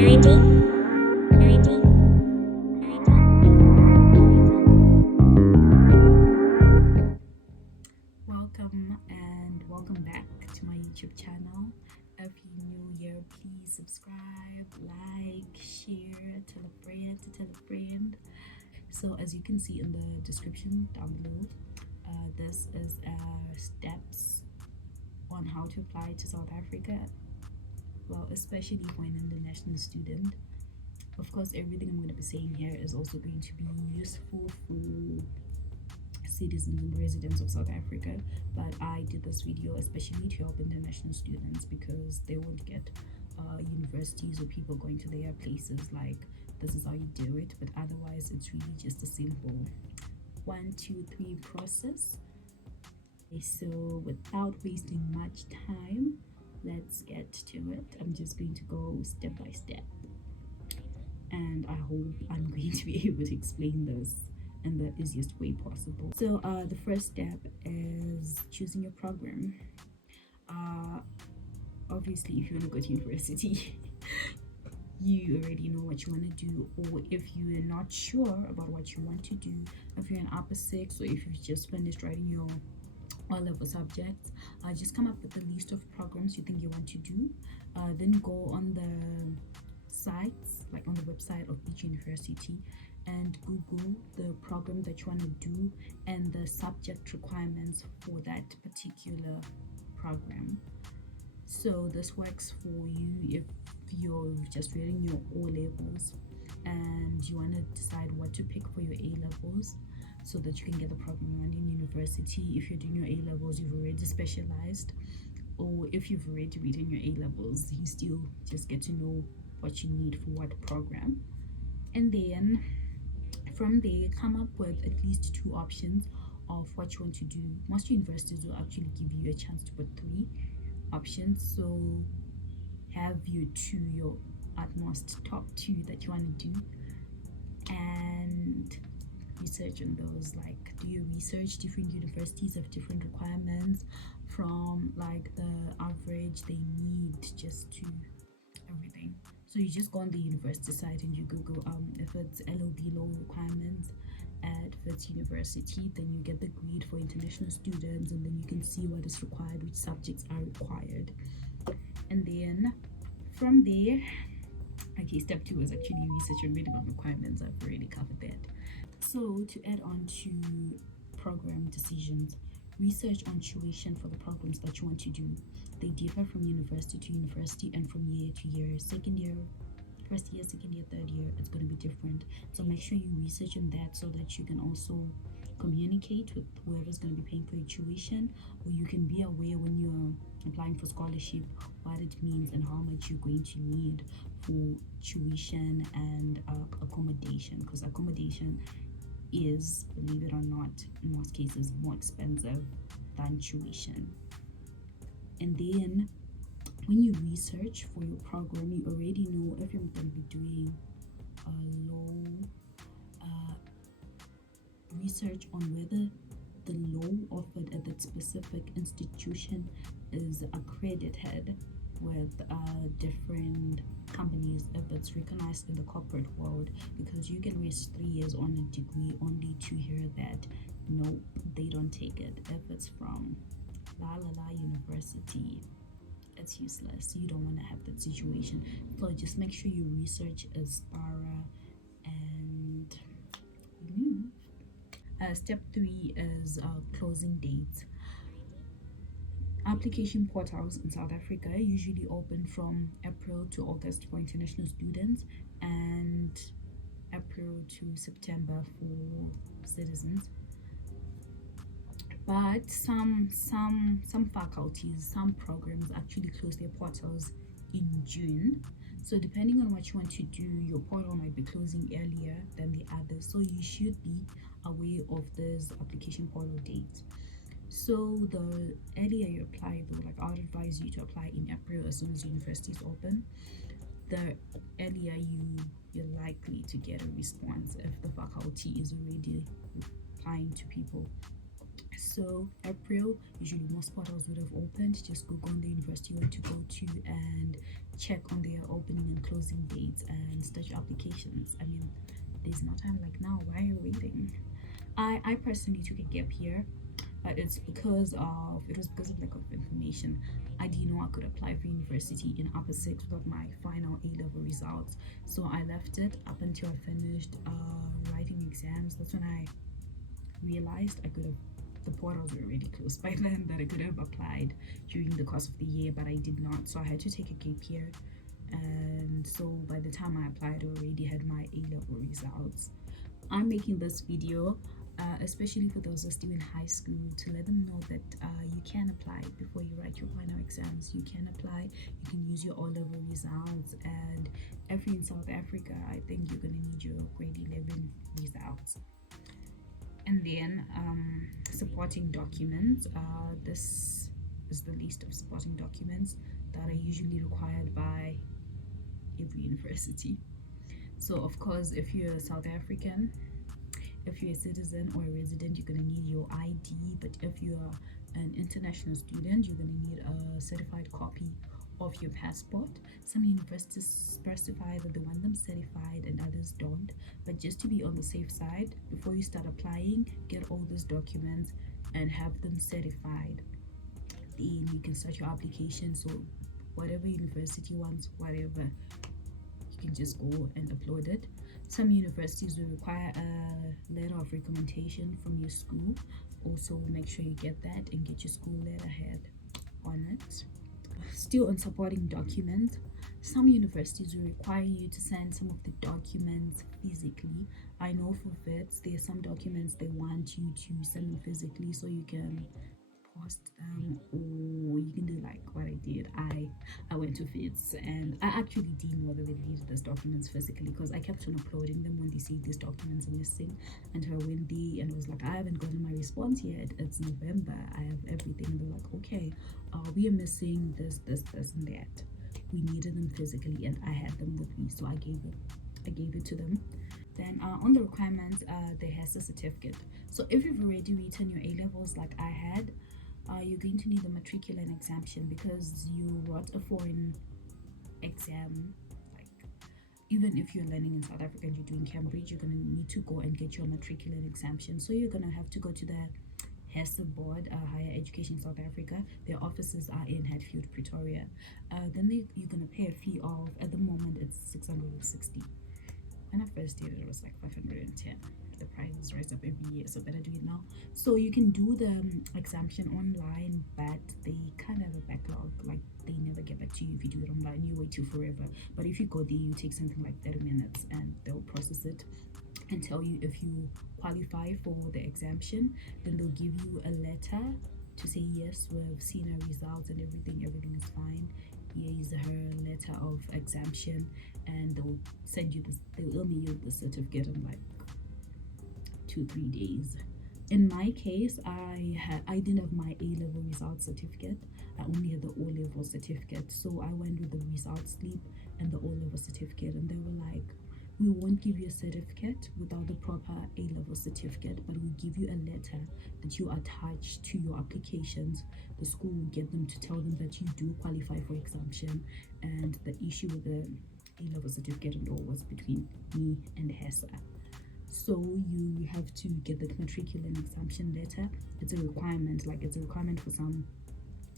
Welcome and welcome back to my YouTube channel. If you're new here, please subscribe, like, share, tell a friend to tell a friend. So as you can see in the description down below, this is steps on how to apply to South Africa, well, especially for an international student. Of course, everything I'm going to be saying here is also going to be useful for citizens and residents of South Africa, but I did this video especially to help international students because they won't get universities or people going to their places like this is how you do it, but otherwise it's really just a simple 1, 2, 3 process. Okay, so without wasting much time, let's get to it. I'm just going to go step by step, and I hope I'm going to be able to explain this in the easiest way possible. So the first step is choosing your program. Obviously, if you want to go to university, you already know what you want to do, or if you're not sure about what you want to do, if you're in upper six, or if you've just finished writing your all-level subjects, just come up with a list of programs you think you want to do. Then go on the sites, like on the website of each university, and Google the program that you want to do and the subject requirements for that particular program. So this works for you if you're just reading your O levels and you want to decide what to pick for your A levels so that you can get the program you want in university. If you're doing your A levels, you've already specialized, or if you've already written your A levels, you still just get to know what you need for what program. And then from there, come up with at least 2 options of what you want to do. Most universities will actually give you a chance to put 3 options, so have your utmost top 2 that you want to do and research on those. Like, do your research. Different universities have different requirements, from like the average they need just to everything. So you just go on the university site and you Google if it's LOB, low requirements at Wits University, then you get the grade for international students, and then you can see what is required, which subjects are required. And then from there, okay, step 2 is actually research and reading on requirements. I've already covered that. So to add on to program decisions, research on tuition for the programs that you want to do. They differ from university to university and from year to year. Second year, first year, second year, third year, it's going to be different. So make sure you research on that so that you can also communicate with whoever's going to be paying for your tuition, or you can be aware when you're applying for scholarship what it means and how much you're going to need for tuition and accommodation, because accommodation is, believe it or not, in most cases more expensive than tuition. And then when you research for your program, you already know if you're going to be doing a low research on whether the law offered at that specific institution is accredited with different companies, if it's recognized in the corporate world, because you can waste 3 years on a degree only to hear that no, they don't take it. If it's from la university, it's useless. You don't want to have that situation. So just make sure you research as thorough and move. Step 3 is closing dates. Application portals in South Africa usually open from April to August for international students and April to September for citizens. But some faculties, some programs actually close their portals in June. So depending on what you want to do, your portal might be closing earlier than the others. So you should be aware of this application portal date. So the earlier you apply, though, like I would advise you to apply in April as soon as university is open. The earlier you're likely to get a response if the faculty is already replying to people. So April, usually most portals would have opened. Just Google on the university you want to go to and check on their opening and closing dates and start your applications. I mean, there's no time like now. Why are you waiting? I personally took a gap year, but it was because of lack of information. I didn't know I could apply for university in upper six without my final A-level results, so I left it up until I finished writing exams. That's when I realized the portals were already closed by then, that I could have applied during the course of the year, but I did not, so I had to take a gap year. And so by the time I applied, I already had my A-level results. I'm making this video especially for those who are still in high school, to let them know that you can apply before you write your final exams. You can apply, you can use your O-level results, and if you're in South Africa, I think you're going to need your grade 11 results. And then supporting documents. This is the list of supporting documents that are usually required by every university. So of course, if you're a South African, if you're a citizen or a resident, you're going to need your ID. But if you're an international student, you're going to need a certified copy of your passport. Some universities specify that they want them certified and others don't, but just to be on the safe side, before you start applying, get all those documents and have them certified. Then you can start your application. So whatever university wants, whatever, you can just go and upload it. Some universities will require a letter of recommendation from your school. Also make sure you get that and get your school letterhead on it. Still on supporting documents, some universities will require you to send some of the documents physically. I know for vets, there are some documents they want you to send them physically, so you can post them, or you can do like what I did. I went to vets and I actually didn't know that they needed these documents physically, because I kept on uploading them when they say these documents are missing, until I went there and it was like, I haven't gotten my response yet, it's November, I have everything. And they're like, okay, we are missing this and that. We needed them physically and I had them with me, so I gave it to them. Then on the requirements, there has a certificate. So if you've already written your A-levels like I had, you're going to need the matriculant exemption, because you wrote a foreign exam. Like, even if you're learning in South Africa and you're doing Cambridge, you're going to need to go and get your matriculant exemption. So you're going to have to go to the HESA board, Higher Education South Africa. Their offices are in Hatfield, Pretoria. Then you're going to pay a fee of, at the moment it's 660. When I first did it, it was like 510. The prices rise up every year, so better do it now. So you can do the exemption online, but they kind of have a backlog. Like, they never get back to you if you do it online. You wait till forever. But if you go there, you take something like 30 minutes and they'll process it and tell you if you qualify for the exemption. Then they'll give you a letter to say, yes, we've seen our results and everything is fine. Here is her letter of exemption, and they'll send you this, they'll email you the certificate in like 2-3 days. In my case, I didn't have my A-level results certificate. I only had the O-level certificate, so I went with the results slip and the O-level certificate, and they were like, we won't give you a certificate without the proper A-level certificate, but we'll give you a letter that you attach to your applications. The school will get them to tell them that you do qualify for exemption. And the issue with the A-level certificate and all was between me and HESA. So you have to get the matriculant exemption letter. It's a requirement, like it's a requirement for some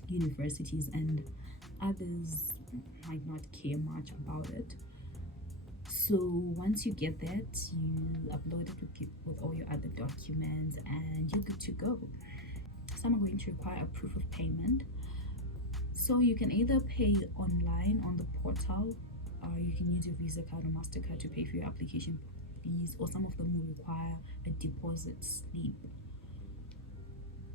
universities, and others might not care much about it. So once you get that, you upload it with all your other documents and you're good to go. Some are going to require a proof of payment. So you can either pay online on the portal, or you can use your Visa card or MasterCard to pay for your application fees, or some of them will require a deposit slip.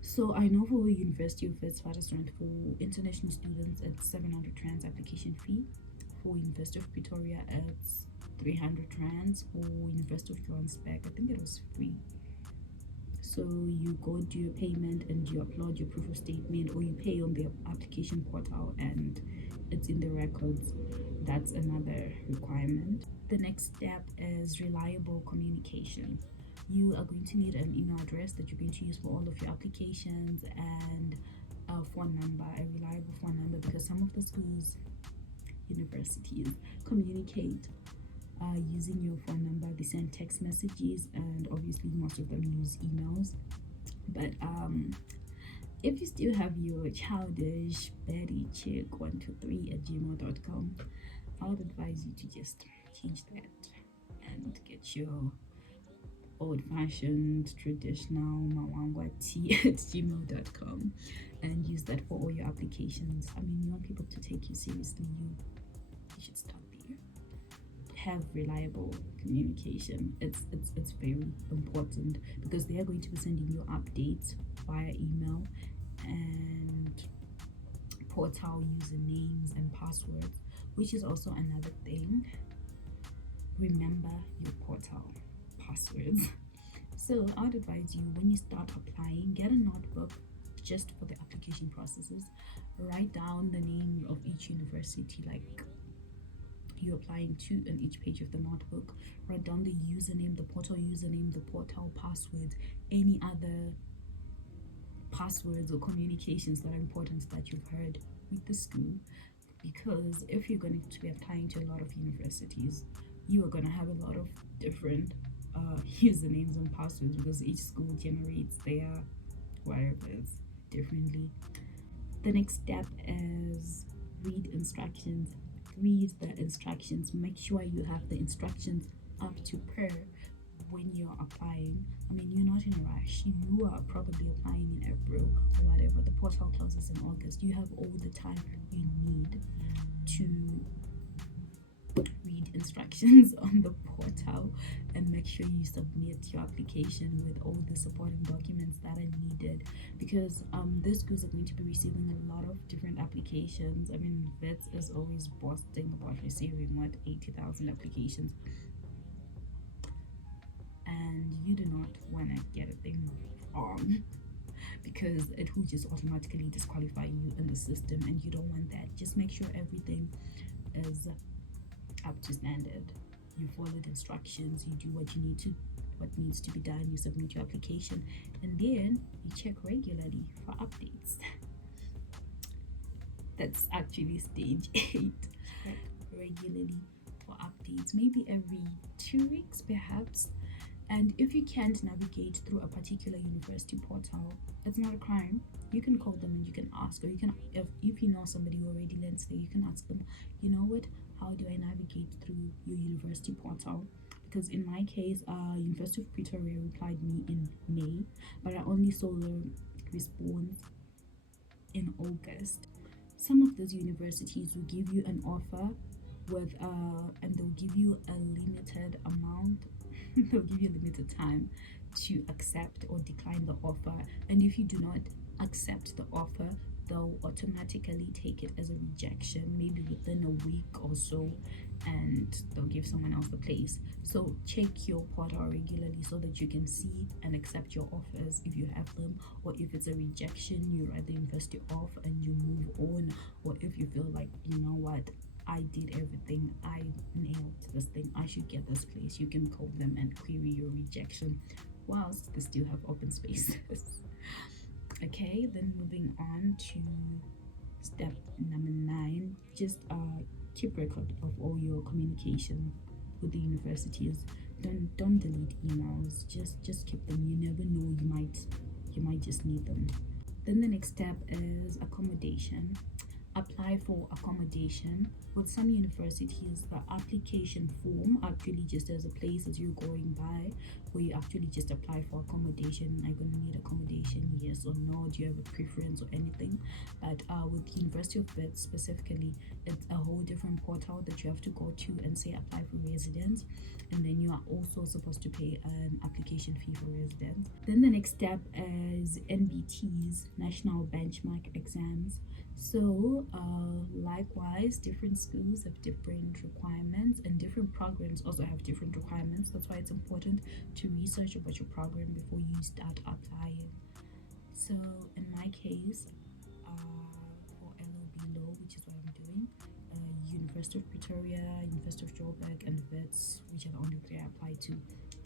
So I know for University of Witwatersrand, for international students, it's 700 rands application fee. For University of Pretoria, it's 300 rands. For University of Johannesburg, I think it was free. So you go do your payment and you upload your proof of statement, or you pay on the application portal and it's in the records. That's another requirement. The next step is reliable communication. You are going to need an email address that you're going to use for all of your applications, and a phone number, a reliable phone number, because some of the schools universities. Communicate using your phone number. They send text messages, and obviously most of them use emails. But if you still have your childish bettychick123@gmail.com, I would advise you to just change that and get your old-fashioned traditional mawangwati@gmail.com and use that for all your applications. I mean, you want people to take you seriously, you should start there. Have reliable communication. It's very important because they are going to be sending you updates via email and portal usernames and passwords, which is also another thing. Remember your portal passwords. So I would advise you, when you start applying, get a notebook just for the application processes. Write down the name of each university, like you're applying to, on each page of the notebook. Write down the username, the portal password, any other passwords or communications that are important that you've heard with the school. Because if you're going to be applying to a lot of universities, you are going to have a lot of different usernames and passwords, because each school generates their whatever differently. The next step is read instructions. Read the instructions. Make sure you have the instructions up to per when you're applying. I mean, you're not in a rush. You are probably applying in April or whatever. The portal closes in August. You have all the time you need to read instructions on the portal and make sure you submit your application with all the supporting documents that are needed, because these schools are going to be receiving a lot of different applications. I mean, VETS is always boasting about receiving 80,000 applications, and you do not want to get a thing wrong because it will just automatically disqualify you in the system, and you don't want that. Just make sure everything is up to standard. You follow the instructions, you do what needs to be done, you submit your application, and then you check regularly for updates. That's actually stage 8. Regularly for updates, maybe every 2 weeks perhaps. And if you can't navigate through a particular university portal, it's not a crime. You can call them and you can ask, or you can, if you know somebody who already learns there, you can ask them, you know what, how do I navigate through your university portal? Because in my case, University of Pretoria replied me in May, but I only saw the response in August. Some of those universities will give you an offer with and they'll give you a limited amount. They'll give you a limited time to accept or decline the offer, and if you do not accept the offer, they'll automatically take it as a rejection, maybe within a week or so, and they'll give someone else the place. So check your portal regularly so that you can see and accept your offers if you have them, or if it's a rejection, you write the university off and you move on. Or if you feel like, you know what, I did everything, I nailed this thing, I should get this place, you can call them and query your rejection whilst they still have open spaces. Okay, then moving on to step number 9, just keep record of all your communication with the universities. Don't delete emails, just keep them. You never know, you might just need them. Then the next step is accommodation. Apply for accommodation. With some universities, the application form actually just as a place as you're going by, where you actually just apply for accommodation. Are you going to need accommodation, yes or no? Do you have a preference or anything? But with University of Wits specifically, it's a whole different portal that you have to go to and say apply for residence, and then you are also supposed to pay an application fee for residence. Then the next step is NBTs, National Benchmark Exams. So likewise, different schools have different requirements, and different programs also have different requirements. That's why it's important to research about your program before you start applying. So in my case, for LLB Law, which is what I'm doing, University of Pretoria, University of Joburg, and Wits, which are the only 3 I applied to,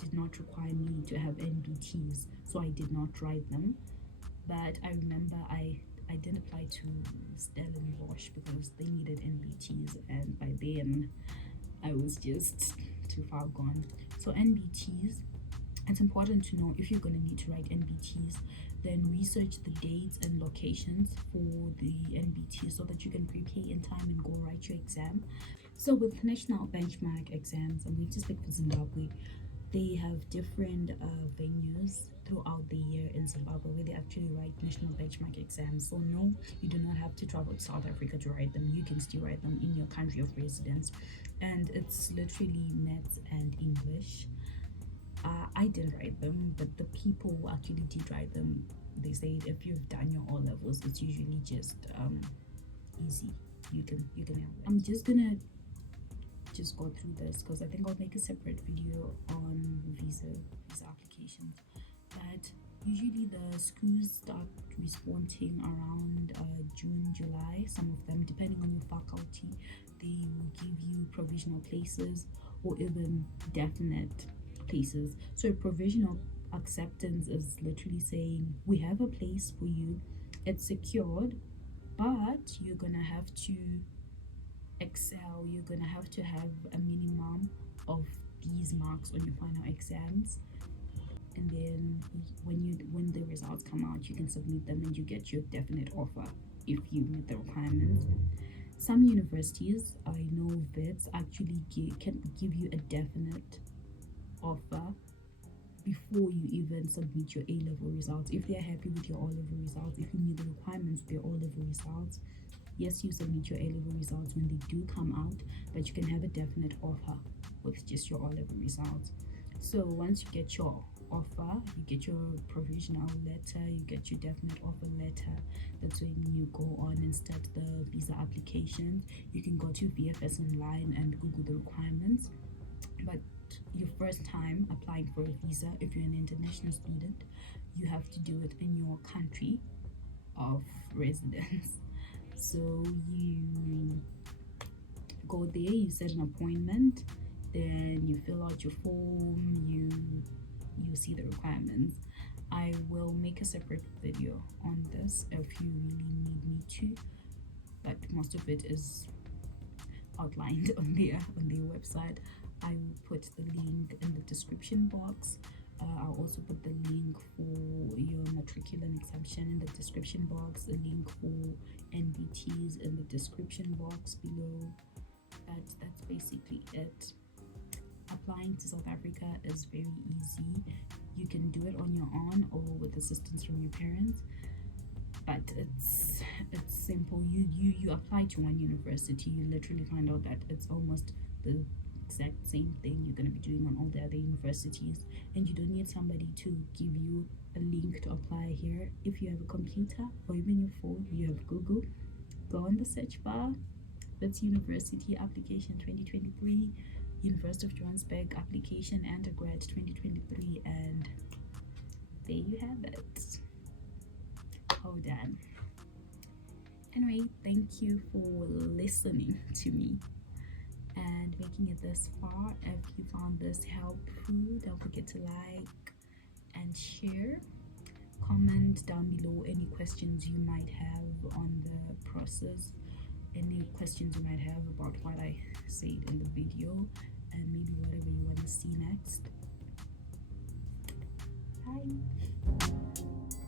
did not require me to have NBTs, so I did not write them. But I remember I I didn't apply to Stellenbosch because they needed NBTs, and by then I was just too far gone. So NBTs, it's important to know if you're going to need to write NBTs, then research the dates and locations for the NBT so that you can prepare in time and go write your exam. So with national benchmark exams, I'm going to speak for Zimbabwe. They have different venues throughout the year in Zimbabwe where they actually write national benchmark exams. So no, you do not have to travel to South Africa to write them. You can still write them in your country of residence, and it's literally maths and English. I didn't write them, but the people who actually did write them, they said if you've done your O levels, it's usually just easy. You can have it. I'm just gonna go through this because I think I'll make a separate video on visa applications. But usually the schools start responding around June, July. Some of them, depending on your faculty, they will give you provisional places or even definite places. So provisional acceptance is literally saying we have a place for you, it's secured, but you're gonna have to excel, you're gonna have to have a minimum of these marks on your final exams, and then when the results come out, you can submit them and you get your definite offer if you meet the requirements. Some universities, I know VETs actually can give you a definite offer before you even submit your A-level results. If they're happy with your O-level results, if you meet the requirements of your O-level results, yes, you submit your A-level results when they do come out, but you can have a definite offer with just your O-level results. So once you get your offer, you get your provisional letter, you get your definite offer letter, that's when you go on and start the visa application. You can go to VFS online and Google the requirements, but your first time applying for a visa, if you're an international student, you have to do it in your country of residence. So you go there, you set an appointment, then you fill out your form, you see the requirements. I will make a separate video on this if you really need me to, but most of it is outlined on their website. I will put the link in the description box. I'll also put the link for your matriculant exemption in the description box, a link for NBTs in the description box below. That's basically it. Applying to South Africa is very easy. You can do it on your own or with assistance from your parents, but it's simple. You apply to one university, you literally find out that it's almost the exact same thing you're going to be doing on all the other universities, and you don't need somebody to give you a link to apply here. If you have a computer or even your phone, you have Google, go on the search bar, that's University Application 2023, University of Johannesburg Application Undergrad 2023, and there you have it. All done. Anyway, thank you for listening to me and making it this far. If you found this helpful, don't forget to like and share. Comment down below any questions you might have on the process, any questions you might have about what I said in the video, and maybe whatever you want to see next. Bye.